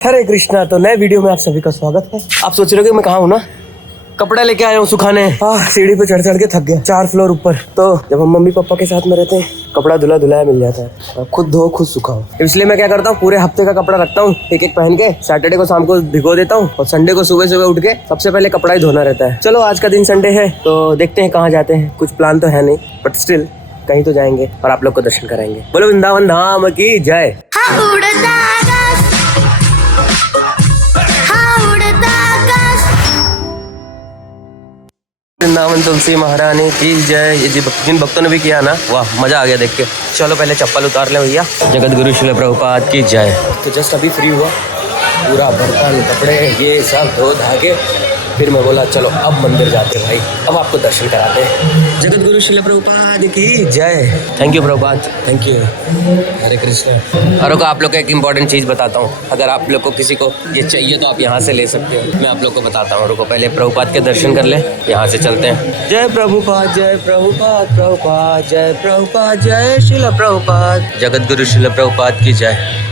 हरे कृष्णा। तो नए वीडियो में आप सभी का स्वागत है। आप सोच रहे हो कि मैं कहाँ हूँ ना, कपड़ा लेके आया हूँ सुखाने। सीढ़ी पे चढ़ के थक गया, 4 फ्लोर ऊपर। तो जब हम मम्मी पापा के साथ में रहते हैं, कपड़ा धुला धुलाया मिल जाता है, खुद धो खुद सुखाओ। इसलिए मैं क्या करता हूँ, पूरे हफ्ते का कपड़ा रखता हूँ एक एक पहन के। सैटरडे को शाम को भिगो देता हूँ और संडे को सुबह सुबह उठ के सबसे पहले कपड़ा ही धोना रहता है। चलो आज का दिन संडे है तो देखते हैं कहाँ जाते हैं। कुछ प्लान तो है नहीं, बट स्टिल कहीं तो जाएंगे और आप लोग को दर्शन कराएंगे। बोलो वृंदावन धाम की जय। वृंदावन तुलसी महारानी की जय। ये जिन भक्तों ने भी किया ना, वाह मजा आ गया देख के। चलो पहले चप्पल उतार ले भैया। जगत गुरु श्रील प्रभुपाद की जय। तो जस्ट अभी फ्री हुआ, पूरा बर्तन कपड़े ये सब धो धागे, फिर मैं बोला चलो अब मंदिर जाते भाई, अब आपको दर्शन कराते हैं। जगत गुरु श्रील प्रभुपाद की जय। Thank you Prabhupada, thank you. Hare Krishna. और आप लोग को एक इम्पॉर्टेंट चीज़ बताता हूँ, अगर आप लोग को किसी को ये चाहिए तो आप यहाँ से ले सकते हो। मैं आप लोग को बताता हूँ, रुको पहले प्रभुपाद के दर्शन कर ले, यहाँ से चलते हैं। जय प्रभुपाद, जय प्रभुपाद, प्रभुपाद जय प्रभुपाद, जय श्रील प्रभुपाद। जगत गुरु श्रील प्रभुपाद की जय।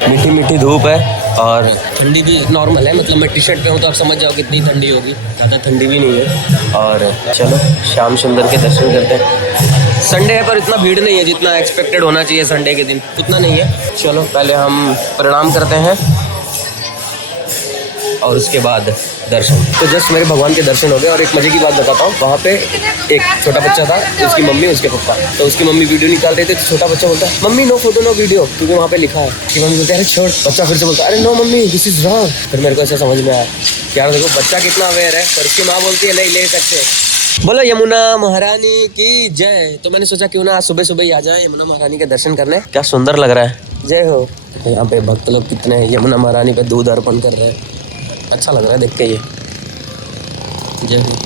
मीठी मीठी धूप है और ठंडी भी नॉर्मल है, मतलब मैं टी शर्ट पे हूँ तो आप समझ जाओ कितनी ठंडी होगी। ज़्यादा ठंडी भी नहीं है। और चलो श्याम सुंदर के दर्शन करते हैं। संडे है पर इतना भीड़ नहीं है जितना एक्सपेक्टेड होना चाहिए संडे के दिन, उतना नहीं है। चलो पहले हम प्रणाम करते हैं और उसके बाद दर्शन। तो जस्ट मेरे भगवान के दर्शन हो गए। और एक मजे की बात बताता हूँ, वहाँ पे एक छोटा बच्चा था, उसकी मम्मी उसके पापा। तो उसकी मम्मी वीडियो निकाल रहे थे तो छोटा बच्चा बोलता है mummy no photo no video, क्योंकि वहाँ पे लिखा है कि मम्मी बोलते अरे छोड़। बच्चा फिर से बोलता अरे no mummy this is wrong. फिर मेरे को ऐसा समझ में आया कि यार देखो बच्चा कितना अवेयर है, पर उसकी माँ बोलती है नहीं ले सकते। बोलो यमुना महारानी की जय। तो मैंने सोचा क्यों ना आज सुबह सुबह ही आ जाए यमुना महारानी के दर्शन करने। क्या सुंदर लग रहा है। जय हो। यहाँ पे भक्त लोग कितने हैं, यमुना महारानी पे दूध अर्पण कर रहे हैं। अच्छा लग रहा है देख के ये। जय हो।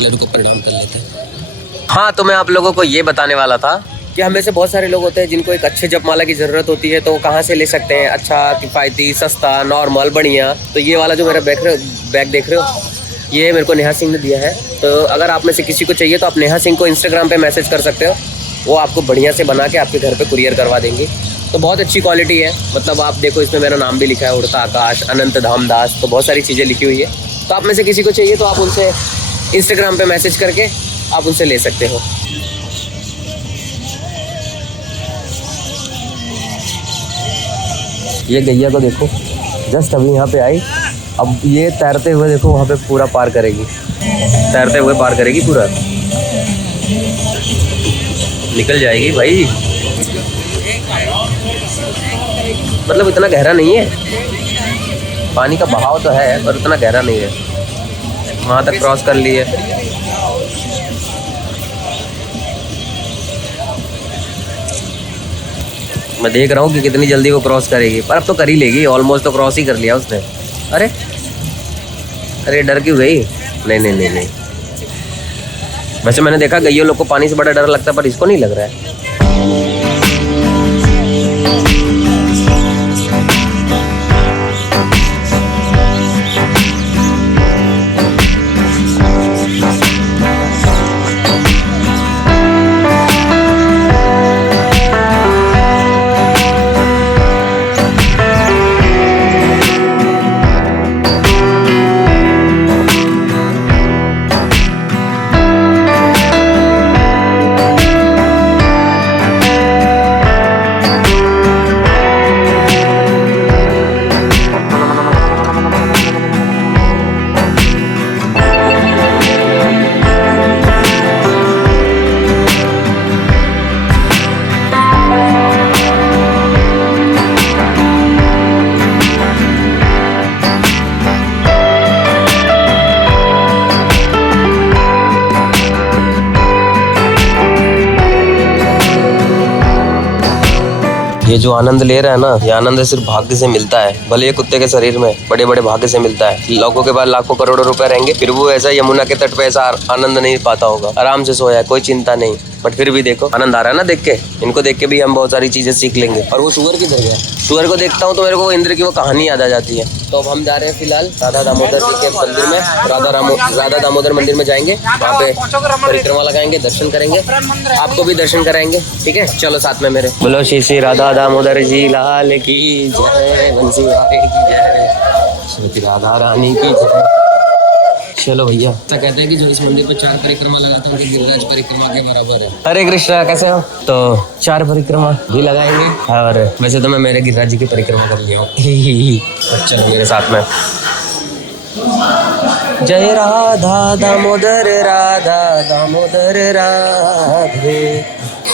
लड्डू को प्रणाम कर लेते हैं। हाँ तो मैं आप लोगों को ये बताने वाला था कि हमें से बहुत सारे लोग होते हैं जिनको एक अच्छे जपमाला की ज़रूरत होती है, तो कहाँ से ले सकते हैं अच्छा, किफ़ायती, सस्ता, नॉर्मल, बढ़िया। तो ये वाला जो मेरा बैग देख रहे हो, ये मेरे को नेहा सिंह ने दिया है। तो अगर आप में से किसी को चाहिए तो आप नेहा सिंह को इंस्टाग्राम पे मैसेज कर सकते हो, वो आपको बढ़िया से बना के आपके घर पे कुरियर करवा देंगे। तो बहुत अच्छी क्वालिटी है, मतलब आप देखो इसमें मेरा नाम भी लिखा है, उड़ता आकाश, अनंत धाम दास, तो बहुत सारी चीज़ें लिखी हुई है। तो आप में से किसी को चाहिए तो आप उनसे इंस्टाग्राम पे मैसेज करके आप उनसे ले सकते हो। ये गैया को देखो, जस्ट अभी यहाँ पे आई, अब ये तैरते हुए देखो वहाँ पे पूरा पार करेगी, तैरते हुए पार करेगी पूरा, निकल जाएगी भाई। मतलब इतना गहरा नहीं है, पानी का बहाव तो है पर उतना गहरा नहीं है। वहाँ तक क्रॉस कर लिए। मैं देख रहा हूँ कि कितनी जल्दी वो क्रॉस करेगी, पर अब तो कर ही लेगी, ऑलमोस्ट तो क्रॉस ही कर लिया उसने। अरे अरे डर क्यों गई? नहीं नहीं नहीं नहीं। वैसे मैंने देखा गैयों लोग को पानी से बड़ा डर लगता है, पर इसको नहीं लग रहा है। ये जो आनंद ले रहा है ना, ये आनंद सिर्फ भाग्य से मिलता है। भले ये कुत्ते के शरीर में बड़े बड़े भाग्य से मिलता है। लोगों के पास लाखों करोड़ों रुपए रहेंगे, फिर वो ऐसा यमुना के तट पे ऐसा आनंद नहीं पाता होगा। आराम से सोया है, कोई चिंता नहीं, बट फिर भी देखो आनंद आ रहा है ना देख के। इनको देख के भी हम बहुत सारी चीजें सीख लेंगे। और वो शुगर किधर गया? सुअर को देखता हूँ तो मेरे को इंद्र की वो कहानी याद आ जाती है। तो अब हम जा रहे हैं फिलहाल राधा दामोदर जी के मंदिर में, राधा दामोदर मंदिर में जाएंगे, वहाँ पे परिक्रमा लगाएंगे, दर्शन करेंगे, आपको भी दर्शन कराएंगे। ठीक है, चलो साथ में मेरे। बोलो श्री श्री राधा दामोदर जी लाल की जय, बंसी वाले की जय, श्री राधा रानी की जय। चलो भैया, ऐसा कहते हैं कि जो इस मंदिर पर 4 परिक्रमा लगाते हैं उनके गिरिराज परिक्रमा के बराबर है। हरे कृष्णा, कैसे हो? तो 4 परिक्रमा भी लगाएंगे, और वैसे तो मैं मेरे गिरिराज जी की परिक्रमा कर लिया हूँ। चलो मेरे साथ में। जय राधा दामोदर राधे।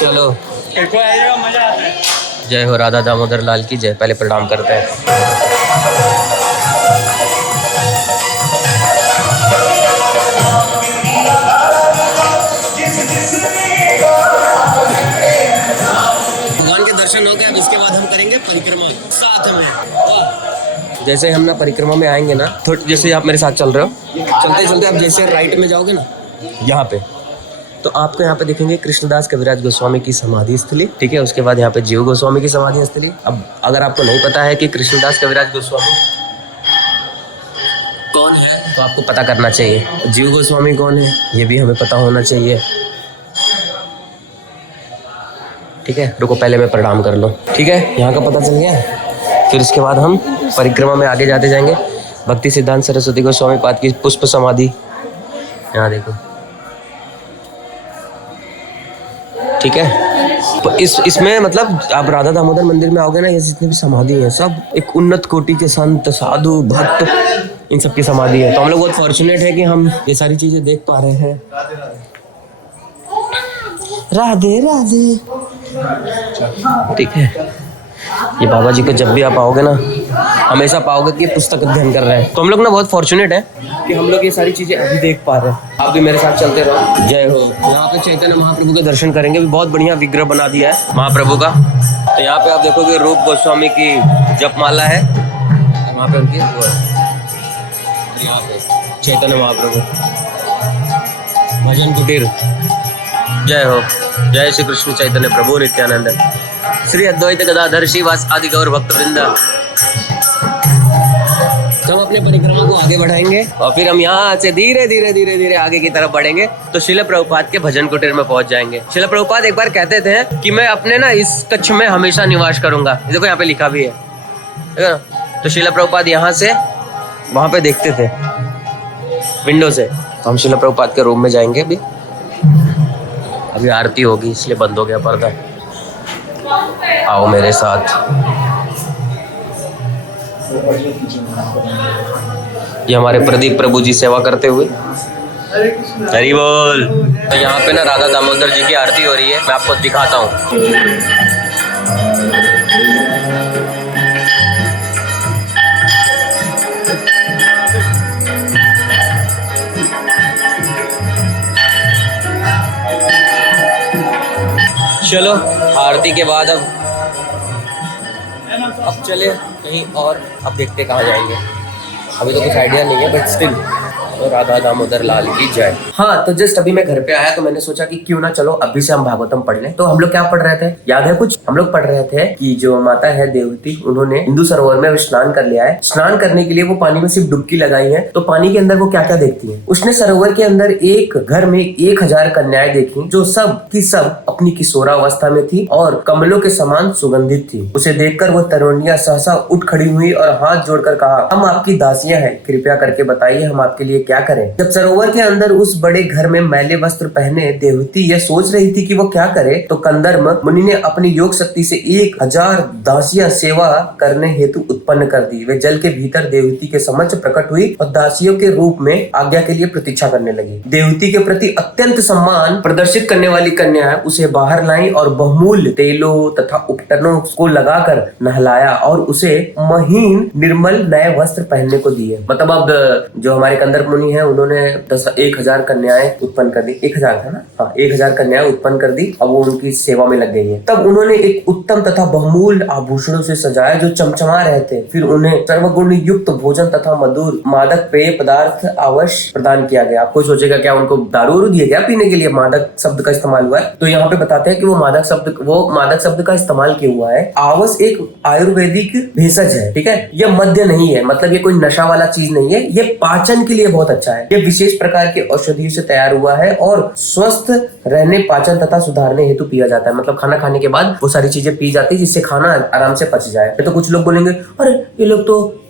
चलो जय हो राधा दामोदर लाल की जय। पहले प्रणाम करते हैं। दर्शन हो गया, अब इसके बाद हम करेंगे परिक्रमा साथ में। जैसे हम ना परिक्रमा में आएंगे ना, थोड़ी जैसे आप मेरे साथ चल रहे हो, चलते चलते आप जैसे राइट में जाओगे ना यहाँ पे, तो आपको यहाँ पे देखेंगे कृष्णदास कविराज गोस्वामी की समाधि स्थली। ठीक है, उसके बाद यहाँ पे जीव गोस्वामी की समाधि स्थली। अब अगर आपको नहीं पता है कि कृष्णदास कविराज गोस्वामी कौन है तो आपको पता करना चाहिए, जीव गोस्वामी कौन है ये भी हमें पता होना चाहिए। ठीक है, रुको पहले मैं प्रणाम कर लूँ। ठीक है, यहाँ का पता चल गया। फिर इसके बाद हम परिक्रमा में आगे जाते जाएंगे। भक्ति सिद्धांत सरस्वती गोस्वामी पाद की पुष्प समाधि, यहाँ देखो। ठीक है, तो इसमें मतलब आप राधा दामोदर मंदिर में आओगे ना, ये जितने भी समाधि है सब एक उन्नत कोटि के संत, साधु, भक्त, इन सब की समाधि है। तो हम लोग बहुत फॉर्चुनेट है कि हम ये सारी चीजें देख पा रहे हैं। राधे राधे। ठीक है, ये बाबा जी को जब भी आप आओगे ना, हमेशा पाओगे कि पुस्तक अध्ययन कर रहे हैं। तो हम लोग ना बहुत फॉर्चुनेट है कि हम लोग ये सारी चीजें अभी देख पा रहे हैं। आप भी मेरे साथ चलते रहो। जय हो। यहाँ पे चैतन्य महाप्रभु के दर्शन करेंगे, भी बहुत बढ़िया विग्रह बना दिया है महाप्रभु का। तो यहाँ पे आप देखोगे रूप गोस्वामी की जपमाला है, वहाँ पे उनकी वो है, यहाँ पे चैतन्य महाप्रभु भजन कुटीर। जय हो। जय श्री कृष्ण चैतन्य प्रभु नित्यानंद, श्री अद्वैत गदाधर श्रीवास आदि गौर भक्त वृंदा। हम अपने परिक्रमा को आगे बढ़ाएंगे और फिर हम यहाँ से धीरे धीरे धीरे धीरे आगे की तरफ बढ़ेंगे तो श्रील प्रभुपाद के भजन कुटीर में पहुंच जाएंगे। श्रील प्रभुपाद एक बार कहते थे कि मैं अपने ना इस कक्ष में हमेशा निवास करूंगा। देखो यहाँ पे लिखा भी है, देखो ना। तो श्रील प्रभुपाद यहाँ से वहां पे देखते थे विंडो से। तो हम श्रील प्रभुपाद के रूम में जाएंगे। अभी आरती होगी इसलिए बंद हो गया पर्दा। आओ मेरे साथ। ये हमारे प्रदीप प्रभु जी सेवा करते हुए। हरि बोल। तो यहाँ पे ना राधा दामोदर जी की आरती हो रही है, मैं आपको दिखाता हूँ। चलो आरती के बाद अब चले कहीं और। अब देखते कहाँ जाएंगे, अभी तो कुछ आइडिया नहीं है, बट स्टिल तो राधा दामोदर लाल की जय। हाँ, तो जस्ट अभी मैं घर पे आया तो मैंने सोचा कि क्यों ना चलो अभी से हम भागवतम पढ़ लें। तो हम लोग क्या पढ़ रहे थे, याद है कुछ? हम लोग पढ़ रहे थे कि जो माता है देवती, उन्होंने हिंदू सरोवर में स्नान कर लिया है। स्नान करने के लिए वो पानी में सिर्फ डुबकी लगाई है। तो पानी के अंदर वो क्या क्या देखती है? उसने सरोवर के अंदर एक घर में 1000 कन्याएं देखी, जो सब की सब अपनी किशोरावस्था में थी और कमलों के समान सुगंधित थी। उसे देखकर वो तरुणियां सहसा उठ खड़ी हुई और हाथ जोड़कर कहा, हम आपकी दासियां हैं, कृपया करके बताइए हम आपके लिए क्या करें। जब सरोवर के अंदर उस बड़े घर में मैले वस्त्र पहने देवती यह सोच रही थी कि वो क्या करे, तो कंदर्म मुनि ने अपनी योग शक्ति से 1000 दासियां सेवा करने हेतु उत्पन्न कर दी। वे जल के भीतर देवती के समक्ष प्रकट हुई और दासियों के रूप में आज्ञा के लिए प्रतीक्षा करने लगी। देवती के प्रति अत्यंत सम्मान प्रदर्शित करने वाली कन्या उसे बाहर लाई और बहुमूल्य तेलों तथा उपटनों को लगाकर नहलाया और उसे महीन निर्मल नए वस्त्र पहनने को दिए। मतलब अब जो हमारे कंदर्प मुनि है, उन्होंने 1000 कन्याएं उत्पन्न कर दी। 1000 था ना, हाँ 1000 कन्याएं उत्पन्न कर दी। अब वो उनकी सेवा में लग गई है। तब उन्होंने एक उत्तम तथा बहुमूल्य आभूषणों से सजाया जो चमचमा रहे थे। फिर उन्हें सर्वगुण युक्त भोजन तथा मधुर मादक पेय पदार्थ अवश्य प्रदान किया गया। आपको सोचेगा क्या उनको दारू दिया गया पीने के लिए, मादक शब्द का इस्तेमाल हुआ है। तो यहाँ पे बताते हैं कि वो मादक शब्द का इस्तेमाल किया हुआ है। आवस एक आयुर्वेदिक भेषज है, ठीक है। यह मद्य नहीं है, मतलब ये कोई नशा वाला चीज नहीं है। ये पाचन के लिए बहुत अच्छा है। ये विशेष प्रकार के औषधियों से तैयार हुआ है और स्वस्थ रहने, पाचन तथा सुधारने हेतु पिया जाता है। मतलब खाना खाने के बाद वो सारी चीजें पी जाती है जिससे खाना आराम से पच जाए। तो कुछ लोग बोलेंगे अरे ये लोग तो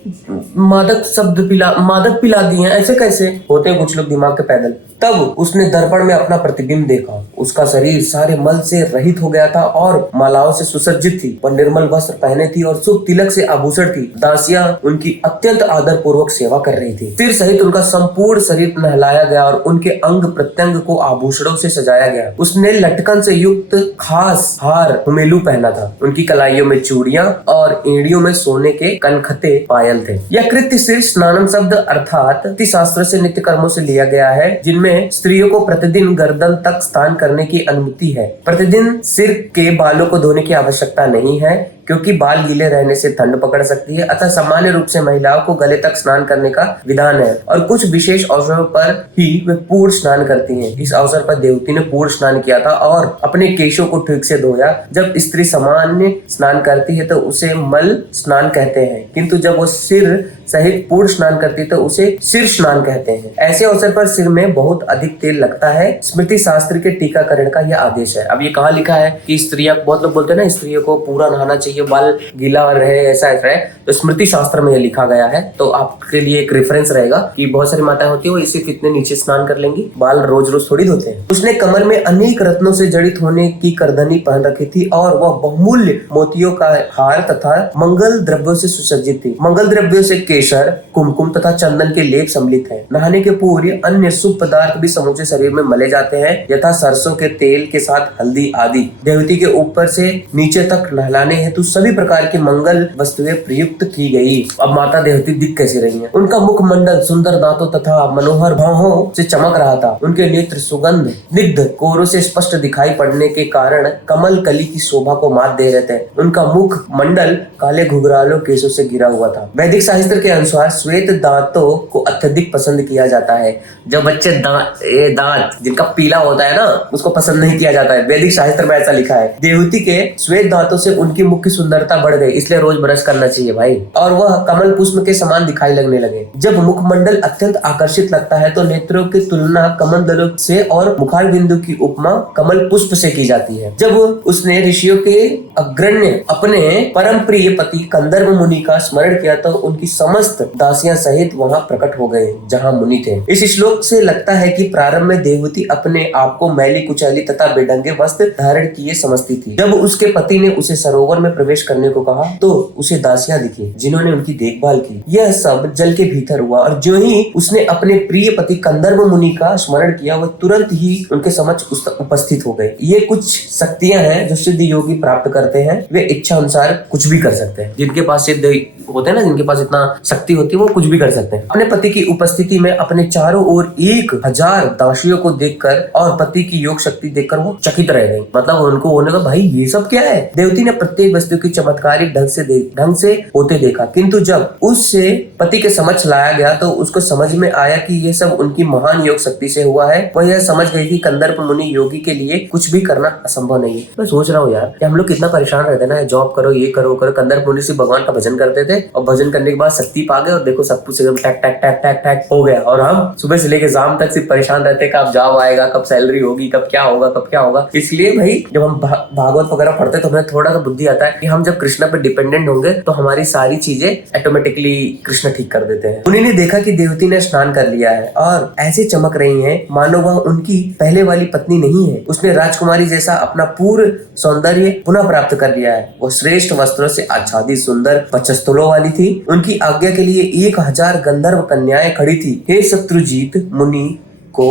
मादक पिला दिए, ऐसे कैसे होते हैं कुछ लोग दिमाग के पैदल। तब उसने दर्पण में अपना प्रतिबिंब देखा। उसका शरीर सारे मल से रहित हो गया था और मालाओं से सुसज्जित थी। वह निर्मल वस्त्र पहने थी और शुभ तिलक से आभूषण थी। दासियां उनकी अत्यंत आदर पूर्वक सेवा कर रही थी। सिर सहित उनका संपूर्ण शरीर नहलाया गया और उनके अंग प्रत्यंग को आभूषणों से सजाया गया। उसने लटकन से युक्त खास हार हुमेलू पहना था। उनकी कलाइयों में चूड़ियां और एड़ियों में सोने के कनखते पायल थे। यह कृत्य सिर स्नानम शब्द अर्थात शास्त्र से नित्य कर्मों से लिया गया है, जिनमें स्त्रियों को प्रतिदिन गर्दन तक स्नान करने की अनुमति है। प्रतिदिन सिर के बालों को धोने की आवश्यकता नहीं है क्योंकि बाल गीले रहने से ठंड पकड़ सकती है। अतः सामान्य रूप से महिलाओं को गले तक स्नान करने का विधान है और कुछ विशेष अवसरों पर ही वे पूर्ण स्नान करती हैं। इस अवसर पर देवती ने पूर्ण स्नान किया था और अपने केशों को ठीक से धोया। जब स्त्री सामान्य स्नान करती है तो उसे मल स्नान कहते हैं, किंतु जब वो सिर सहित पूर्ण स्नान करती है तो उसे सिर स्नान कहते हैं। ऐसे अवसर पर सिर में बहुत अधिक तेल लगता है। स्मृति शास्त्र के टीकाकरण का यह आदेश है। अब ये कहाँ लिखा है कि स्त्रियां, बहुत लोग बोलते हैं ना स्त्रियों को पूरा नहाना चाहिए, बाल गीला रहे, ऐसा रहे, तो स्मृति शास्त्र में ये लिखा गया है। तो आपके लिए एक रेफरेंस रहेगा कि बहुत सारी माताएं होती है वो इसी कितने नीचे स्नान कर लेंगी, बाल रोज रोज थोड़ी धोते हैं। उसने कमर में अनेक रत्नों से जड़ित होने की करधनी पहन रखी थी और वह बहुमूल्य मोतियों का हार तथा मंगल द्रव्यों से सुसज्जित थी। मंगल द्रव्यों से केसर, कुमकुम तथा चंदन के लेप सम्मिलित हैं। नहाने के पूर्व अन्य शुभ पदार्थ भी समूचे शरीर में मले जाते हैं, यथा सरसों के तेल के साथ हल्दी आदि। देवती के ऊपर से नीचे तक नहलाने हेतु सभी प्रकार की मंगल वस्तुएं प्रयुक्त की गई। अब माता देवती दिख कैसी रही हैं? उनका मुखमंडल सुंदर दांतों तथा मनोहर भावों से चमक रहा था। उनके नेत्र सुगंध निग्ध कोरों से स्पष्ट दिखाई पड़ने के कारण कमल कली की शोभा को मात दे रहे थे। उनका मुख मंडल काले घुघरालों केसों से घिरा हुआ था। वैदिक शास्त्र के अनुसार श्वेत दांतों को अत्यधिक पसंद किया जाता है। जब बच्चे दांत जिनका पीला होता है ना, उसको पसंद नहीं किया जाता है। वैदिक शास्त्र में ऐसा लिखा है। देवती के श्वेत दांतों से उनकी मुख की सुंदरता बढ़ गई, इसलिए रोज ब्रश करना चाहिए भाई। और वह कमल पुष्प के समान दिखाई लगने लगे। जब मुखमंडल अत्यंत आकर्षित लगता है तो नेत्रों की तुलना कमल दलों से और मुखार बिंदु की उपमा कमल पुष्प से की जाती है। जब उसने ऋषियों के अग्रण्य अपने परम प्रिय पति कंदर्प मुनि का स्मरण किया तो उनकी समस्त दासियां सहित वहां प्रकट हो गए जहां मुनि थे। इस श्लोक से लगता है कि प्रारंभ में देवती अपने आप को मैली कुचैली तथा बेढंगे वस्त्र धारण किए समझती थी। जब उसके पति ने उसे सरोवर में प्रवेश करने को कहा तो उसे दासियां दिखी जिन्होंने उनकी देखभाल की। यह सब जल के भीतर हुआ और जो ही उसने अपने प्रिय पति कंदर्प मुनि का स्मरण किया वह तुरंत ही उनके समक्ष उपस्थित हो गए। ये कुछ शक्तियां हैं जो सिद्ध योगी प्राप्त करते हैं। वे इच्छा अनुसार कुछ भी कर सकते हैं। जिनके पास सिद्ध होते हैं ना, जिनके पास इतना शक्ति होती है वो कुछ भी कर सकते हैं। अपने पति की उपस्थिति में अपने चारों ओर 1000 दासियों को देखकर और पति की योग शक्ति देखकर वो चकित रह गई। मतलब उनको होने का भाई ये सब क्या है। देवती ने प्रत्येक वस्तु की चमत्कारिक ढंग से होते देखा, किंतु जब उससे पति के समक्ष लाया गया तो उसको समझ में आया कि ये सब उनकी महान योग शक्ति से हुआ है। वह यह समझ गई कि कंदर्प मुनि योगी के लिए कुछ भी करना असंभव नहीं है। मैं सोच रहा हूँ यार कि हम लोग कितना परेशान रहते हैं ना, जॉब करो, ये करो करो। कंदर्प मुनि से भगवान का भजन करते थे और भजन करने के बाद शक्ति पा गए और देखो सब कुछ एकदम टैक टैक टैक टैक टैक हो गया। और हम सुबह से लेकर शाम तक सिर्फ परेशान रहते हैं कब जॉब आएगा, कब सैलरी होगी, कब क्या होगा, कब क्या होगा। इसलिए भाई जब हम भागवत वगैरह पढ़ते तो हमें थोड़ा सा बुद्धि आता है कि हम जब कृष्ण पे डिपेंडेंट होंगे तो हमारी सारी चीजें ऑटोमेटिकली कृष्ण ठीक कर देते हैं। उन्होंने देखा कि देवती ने स्नान कर लिया है और ऐसे चमक रही है मानो वह उनकी पहले वाली पत्नी नहीं है। उसने राजकुमारी जैसा अपना पूर्ण सौंदर्य पुनः प्राप्त कर लिया है। वो श्रेष्ठ वस्त्रों से आच्छादित सुंदर वक्षस्थलों वाली थी। उनकी आज्ञा के लिए 1000 गंधर्व कन्याएं खड़ी थी। हे शत्रुजीत मुनि को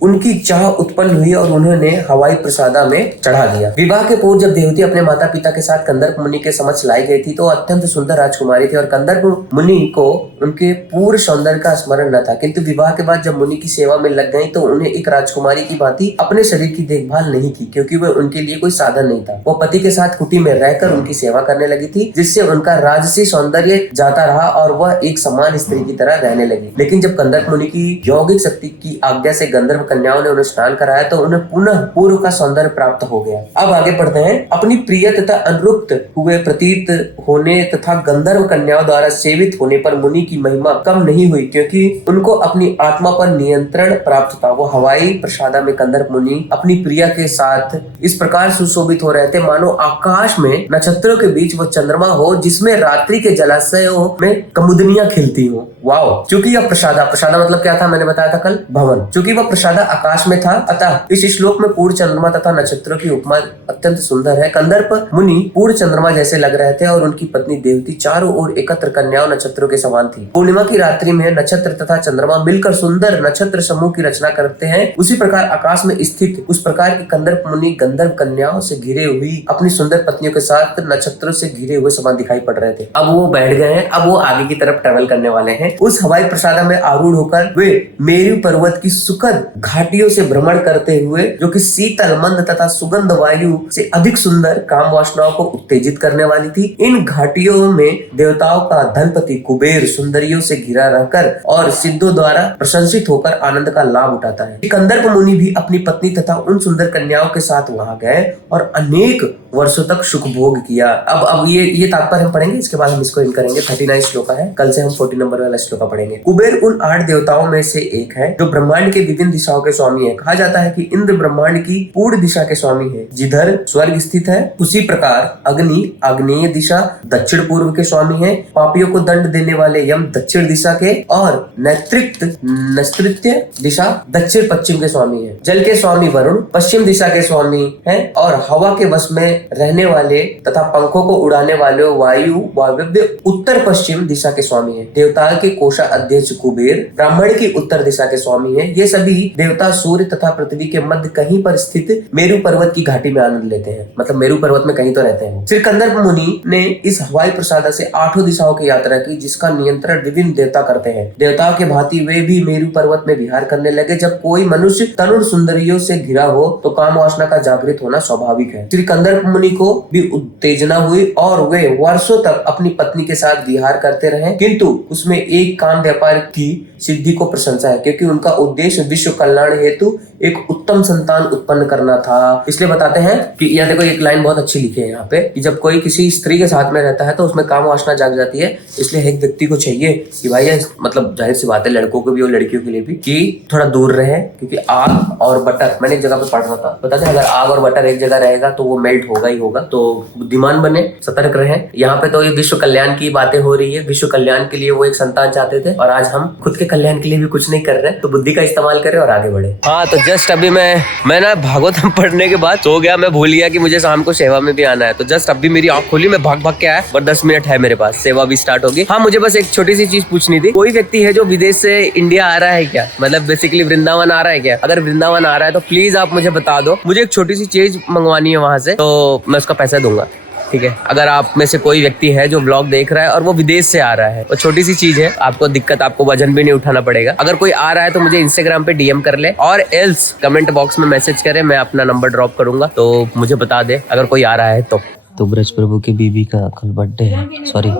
उनकी चाह उत्पन्न हुई और उन्होंने हवाई प्रसादा में चढ़ा दिया। विवाह के पूर्व जब देवती अपने माता पिता के साथ कंदर्प मुनि के समक्ष लाई गई थी तो अत्यंत सुंदर राजकुमारी थी और कंदर्प मुनि को उनके पूर्ण सौंदर्य का स्मरण न था, किंतु विवाह के बाद जब मुनि की सेवा में लग गई तो उन्हें एक राजकुमारी की भांति अपने शरीर की देखभाल नहीं की, क्योंकि वह उनके लिए कोई साधन नहीं था। वो पति के साथ कुटी में रहकर उनकी सेवा करने लगी थी, जिससे उनका राजसी सौंदर्य जाता रहा और वह एक समान स्त्री की तरह रहने लगी। लेकिन जब कंदर्प मुनि की यौगिक शक्ति की आज्ञा से गंधर्व कन्याओं ने उन्हें स्नान कराया तो उन्हें पुनः पूर्व का सौंदर्य प्राप्त हो गया। अब आगे बढ़ते हैं। अपनी प्रिय तथा अनुरुक्त हुए प्रतीत होने तथा गंधर्व कन्याओं द्वारा सेवित होने पर मुनि की महिमा कम नहीं हुई, क्योंकि उनको अपनी आत्मा पर नियंत्रण प्राप्त था। वो हवाई प्रसादा में कंदर्प मुनि अपनी प्रिया के साथ इस प्रकार सुशोभित हो रहे थे मानो आकाश में नक्षत्रों के बीच वो चंद्रमा हो जिसमें रात्रि के जलाशयों में कमुदनियां खिलती हो। वाओ! चूंकि यह प्रसादा मतलब क्या था, मैंने बताया था कल, भवन। चूंकि वह प्रसादा आकाश में था, अतः इस श्लोक में पूर्ण चंद्रमा तथा नक्षत्रों की उपमा अत्यंत सुंदर है। कंदर्प मुनि पूर्ण चंद्रमा जैसे लग रहे थे और उनकी पत्नी देवती चारों ओर एकत्र कन्याओं नक्षत्रों के समान थी। पूर्णिमा की रात्रि में नक्षत्र तथा चंद्रमा मिलकर सुंदर नक्षत्र समूह की रचना करते हैं, उसी प्रकार आकाश में स्थित उस प्रकार की कंदर्प मुनि गंधर्व कन्याओं से घिरे हुई अपनी सुंदर पत्नियों के साथ नक्षत्रों से घिरे हुए समान दिखाई पड़ रहे थे। अब वो बैठ गए हैं, अब वो आगे की तरफ ट्रेवल करने वाले हैं। उस हवाई प्रसादा में आरूढ़ होकर वे मेरु पर्वत की सुखद घाटियों से भ्रमण करते हुए, जो कि शीतल मंद तथा सुगंध वायु से अधिक सुंदर काम वासनाओं को उत्तेजित करने वाली थी। इन घाटियों में देवताओं का धनपति कुबेर सुंदरियों से घिरा रहकर और सिद्धों द्वारा प्रशंसित होकर आनंद का लाभ उठाता है। कंदर्प मुनि भी अपनी पत्नी तथा उन सुंदर कन्याओं के साथ वहां गए और अनेक वर्षों तक सुख भोग किया। अब ये तात्पर्य हम पढ़ेंगे, इसके बाद हम इसको इन करेंगे। 39 श्लोक है, कल से हम 40 नंबर वाला श्लोक पढ़ेंगे। कुबेर उन 8 देवताओं में से एक है जो ब्रह्मांड के विभिन्न दिशाओं के स्वामी है। कहा जाता है कि इंद्र ब्रह्मांड की पूर्व दिशा के स्वामी है। जिधर स्वर्ग स्थित है उसी प्रकार अग्नि आग्नेय दिशा दक्षिण पूर्व के स्वामी है। पापियों को दंड देने वाले यम दक्षिण दिशा के और नैत्रित्य दिशा दक्षिण पश्चिम के स्वामी है। जल के स्वामी वरुण पश्चिम दिशा के स्वामी है और हवा के वश में रहने वाले तथा पंखों को उड़ाने वाले वायु वायव्य उत्तर पश्चिम दिशा के स्वामी है। देवता के कोषा अध्यक्ष कुबेर ब्राह्मण की उत्तर दिशा के स्वामी है। ये सभी देवता सूर्य तथा पृथ्वी के मध्य कहीं पर स्थित मेरु पर्वत की घाटी में आनंद लेते हैं, मतलब मेरु पर्वत में कहीं तो रहते हैं। श्री कंदर्प मुनि ने इस हवाई प्रसादा से 8 दिशाओं की यात्रा की, जिसका नियंत्रण विभिन्न देवता करते हैं। देवताओं के भांति वे भी मेरु पर्वत में विहार करने लगे। जब कोई मनुष्य तरुण सुंदरियों से घिरा हो तो काम वासना का जागृत होना स्वाभाविक है। श्री कंदर्प मुनि को भी उत्तेजना हुई और वे वर्षों तक अपनी पत्नी के साथ विहार करते रहे, किंतु उसमें एक काम व्यापार की सिद्धि को प्रशंसा है, क्योंकि उनका उद्देश्य विश्व कल्याण हेतु एक उत्तम संतान उत्पन्न करना था। इसलिए बताते हैं कि यह देखो, एक लाइन बहुत अच्छी लिखी है यहाँ पे कि जब कोई किसी स्त्री के साथ में रहता है तो उसमें काम वासना जाग जाती है। इसलिए एक व्यक्ति को चाहिए कि भाई, मतलब जाहिर सी बात है लड़कों को भी और लड़कियों के लिए भी, कि थोड़ा दूर रहे, क्योंकि आग और बटर, मैंने एक जगह पे पढ़ रहा था, बताते हैं अगर आग और बटर एक जगह रहेगा तो वो मेल्ट होगा ही होगा। तो बुद्धिमान बने, सतर्क रहे। यहाँ पे तो ये विश्व कल्याण की बातें हो रही है। विश्व कल्याण के लिए वो एक संतान चाहते थे और आज हम खुद के कल्याण के लिए भी कुछ नहीं कर रहे, तो बुद्धि का इस्तेमाल करें और आगे बढ़े। हाँ, तो जस्ट अभी मैं ना भागवतम पढ़ने के बाद सो गया। मैं भूल गया कि मुझे शाम को सेवा में भी आना है, तो जस्ट अभी मेरी आंख खोली, मैं भाग के आया और 10 मिनट है मेरे पास, सेवा भी स्टार्ट होगी। हाँ, मुझे बस एक छोटी सी चीज पूछनी थी। कोई व्यक्ति है जो विदेश से इंडिया आ रहा है क्या, मतलब बेसिकली वृंदावन आ रहा है क्या? अगर वृंदावन आ रहा है तो प्लीज आप मुझे बता दो। मुझे एक छोटी सी चीज मंगवानी है वहां से, तो मैं उसका पैसा दूंगा, ठीक है? अगर आप में से कोई व्यक्ति है जो ब्लॉग देख रहा है और वो विदेश से आ रहा है, वो छोटी सी चीज है, आपको दिक्कत, आपको वजन भी नहीं उठाना पड़ेगा। अगर कोई आ रहा है तो मुझे इंस्टाग्राम पे डीएम कर ले और एल्स कमेंट बॉक्स में मैसेज करे, मैं अपना नंबर ड्रॉप करूंगा, तो मुझे बता दे अगर कोई आ रहा है तो ब्रज प्रभु के बीबी का कल बर्थडे है, सॉरी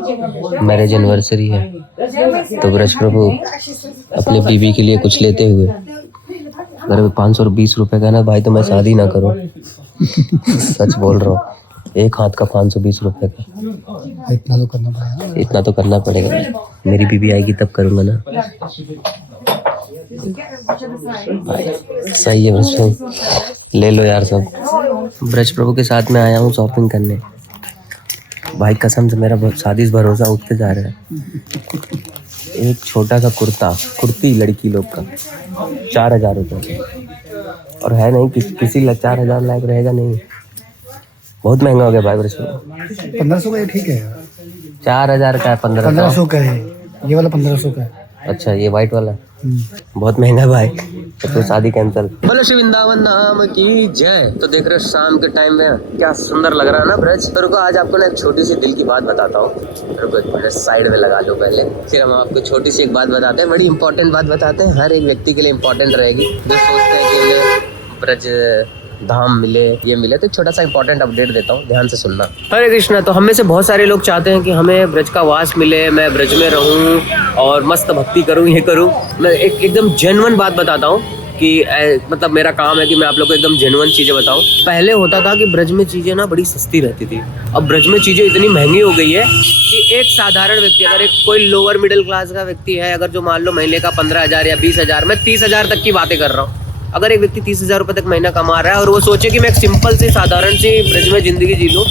मैरिज एनिवर्सरी है, तो ब्रज प्रभु अपने बीबी के लिए कुछ लेते हुए, अगर 520 रुपए का ना भाई तो मैं शादी ना करूं। सच बोल रहा हूँ, एक हाथ का 520 रुपए का, इतना तो करना पड़ेगा। मेरी बीबी आएगी तब करूंगा ना। सही है ब्रज प्रभु, ले लो यार सब। ब्रज प्रभु के साथ में आया हूँ शॉपिंग करने। भाई कसम से मेरा बहुत शादी से भरोसा उठते जा रहा है। एक छोटा सा कुर्ती लड़की लोग का 4000 रुपये, और है नहीं किसी 4000 लायक रहेगा नहीं, बहुत महंगा हो गया भाई। ब्रज प्रभु 1500 का ठीक है, 4000 का है, 1500 का है ये वाला, 1500 का है। अच्छा, ये व्हाइट वाला बहुत महंगा भाई, तो शादी कैंसिल। बोलो श्री वृंदावन धाम की जय। तो देख रहे हो शाम के टाइम में क्या सुंदर लग रहा है ना ब्रज। तो रुको आज आपको ना एक छोटी सी दिल की बात बताता हूँ। रुको एक मिनट साइड में लगा लो पहले, फिर हम आपको छोटी सी एक बात बताते हैं, बड़ी इंपॉर्टेंट बात बताते हैं, हर एक व्यक्ति के लिए इंपॉर्टेंट रहेगी जो सोचते हैं कि उन्हें ब्रज धाम मिले, ये मिले। तो छोटा सा इंपॉर्टेंट अपडेट देता हूँ, ध्यान से सुनना। हरे कृष्णा। तो हम में से बहुत सारे लोग चाहते हैं कि हमें ब्रज का वास मिले, मैं ब्रज में रहूं और मस्त भक्ति करूं, ये करूं। मैं एकदम जेन्युइन बात बताता हूँ कि मतलब मेरा काम है कि मैं आप लोग को एकदम जेन्युइन चीजें बताऊं। पहले होता था कि ब्रज में चीजें ना बड़ी सस्ती रहती थी, अब ब्रज में चीजें इतनी महंगी हो गई है कि एक साधारण व्यक्ति, अगर एक कोई लोअर मिडिल क्लास का व्यक्ति है, अगर जो मान लो महीने का 15,000 या 20,000, मैं 30,000 तक की बातें कर रहा हूँ, अगर एक व्यक्ति 30,000 रुपये तक महीना कमा रहा है और वो सोचे कि मैं एक सिंपल सी साधारण सी ब्रज में जिंदगी जी लूँ,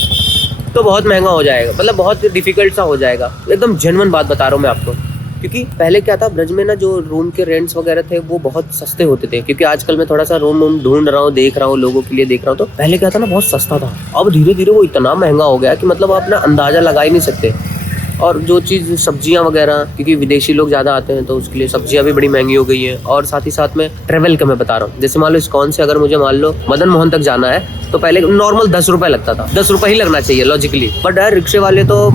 तो बहुत महंगा हो जाएगा, मतलब बहुत डिफिकल्ट सा हो जाएगा। एकदम जेन्युइन बात बता रहा हूँ मैं आपको, क्योंकि पहले क्या था ब्रज में ना, जो रूम के रेंट्स वगैरह थे वो बहुत सस्ते होते थे। क्योंकि आजकल मैं थोड़ा सा रूम ढूंढ रहा हूँ, देख रहा हूँ, लोगों के लिए देख रहा हूँ, तो पहले क्या था ना, बहुत सस्ता था। अब धीरे धीरे वो इतना महंगा हो गया कि मतलब आप ना अंदाजा लगा ही नहीं सकते। और जो चीज़ सब्जियां वगैरह, क्योंकि विदेशी लोग ज़्यादा आते हैं तो उसके लिए सब्जियां भी बड़ी महंगी हो गई हैं। और साथ ही साथ में ट्रेवल का मैं बता रहा हूँ, जैसे मान लो इस्कॉन से अगर मुझे मान लो मदन मोहन तक जाना है तो पहले नॉर्मल 10 रुपये लगता था, 10 रुपये ही लगना चाहिए लॉजिकली, बट यार रिक्शे वाले तो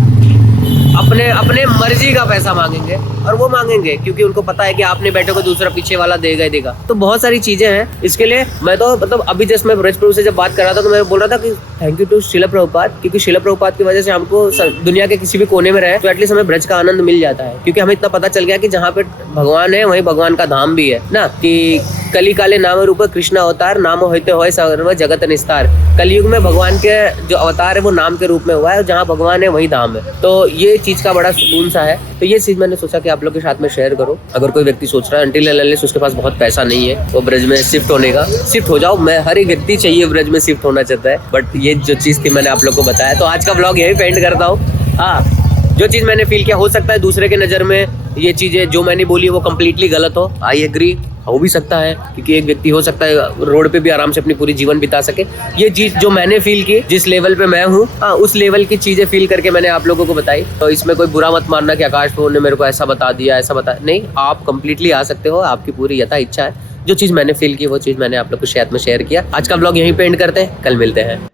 अपने मर्जी का पैसा मांगेंगे, और वो मांगेंगे क्योंकि उनको पता है कि आपने बैठे को दूसरा पीछे वाला देगा ही देगा। तो बहुत सारी चीजें हैं इसके लिए। मैं तो मतलब अभी जस्ट मैं ब्रज प्रभु से जब बात कर रहा था तो मैं बोल रहा था कि थैंक यू टू शिला प्रभुपाद, क्योंकि शिला प्रभुपाद की वजह से हमको दुनिया के किसी भी कोने में रहे तो एटलीस्ट हमें ब्रज का आनंद मिल जाता है। क्योंकि हमें इतना पता चल गया कि जहाँ पे भगवान है वहीं भगवान का धाम भी है ना, कि कली काले नाम रूप कृष्ण अवतार, नाम होते हो सर्व जगत निस्तार। कलयुग में भगवान के जो अवतार है वो नाम के रूप में हुआ है, और जहाँ भगवान है वही धाम है। तो ये चीज का बड़ा सुकून सा है। तो ये चीज मैंने सोचा कि आप लोग के साथ में शेयर करो। अगर कोई व्यक्ति सोच रहा है अनटिल अनलेस उसके पास बहुत पैसा नहीं है वो ब्रज में शिफ्ट होने का, शिफ्ट हो जाओ। मैं हर एक व्यक्ति चाहिए ब्रज में शिफ्ट होना चाहता है, बट ये जो चीज थी मैंने आप लोग को बताया। तो आज का ब्लॉग यही पेंड करता हूँ। हाँ, जो चीज मैंने फील किया, हो सकता है दूसरे के नजर में ये चीजें जो मैंने बोली वो कम्प्लीटली गलत हो, आई एग्री, हो भी सकता है। क्योंकि एक व्यक्ति हो सकता है रोड पे भी आराम से अपनी पूरी जीवन बिता सके। ये चीज जो मैंने फील की, जिस लेवल पे मैं हूँ, हाँ उस लेवल की चीजें फील करके मैंने आप लोगों को बताई। तो इसमें कोई बुरा मत मानना कि आकाश ने मेरे को ऐसा बता दिया, ऐसा बता, नहीं, आप कंप्लीटली आ सकते हो, आपकी पूरी यथा इच्छा है। जो चीज मैंने फील की वो चीज मैंने आप लोग को शायद में शेयर किया। आज का ब्लॉग यहीं पे एंड करते हैं, कल मिलते हैं।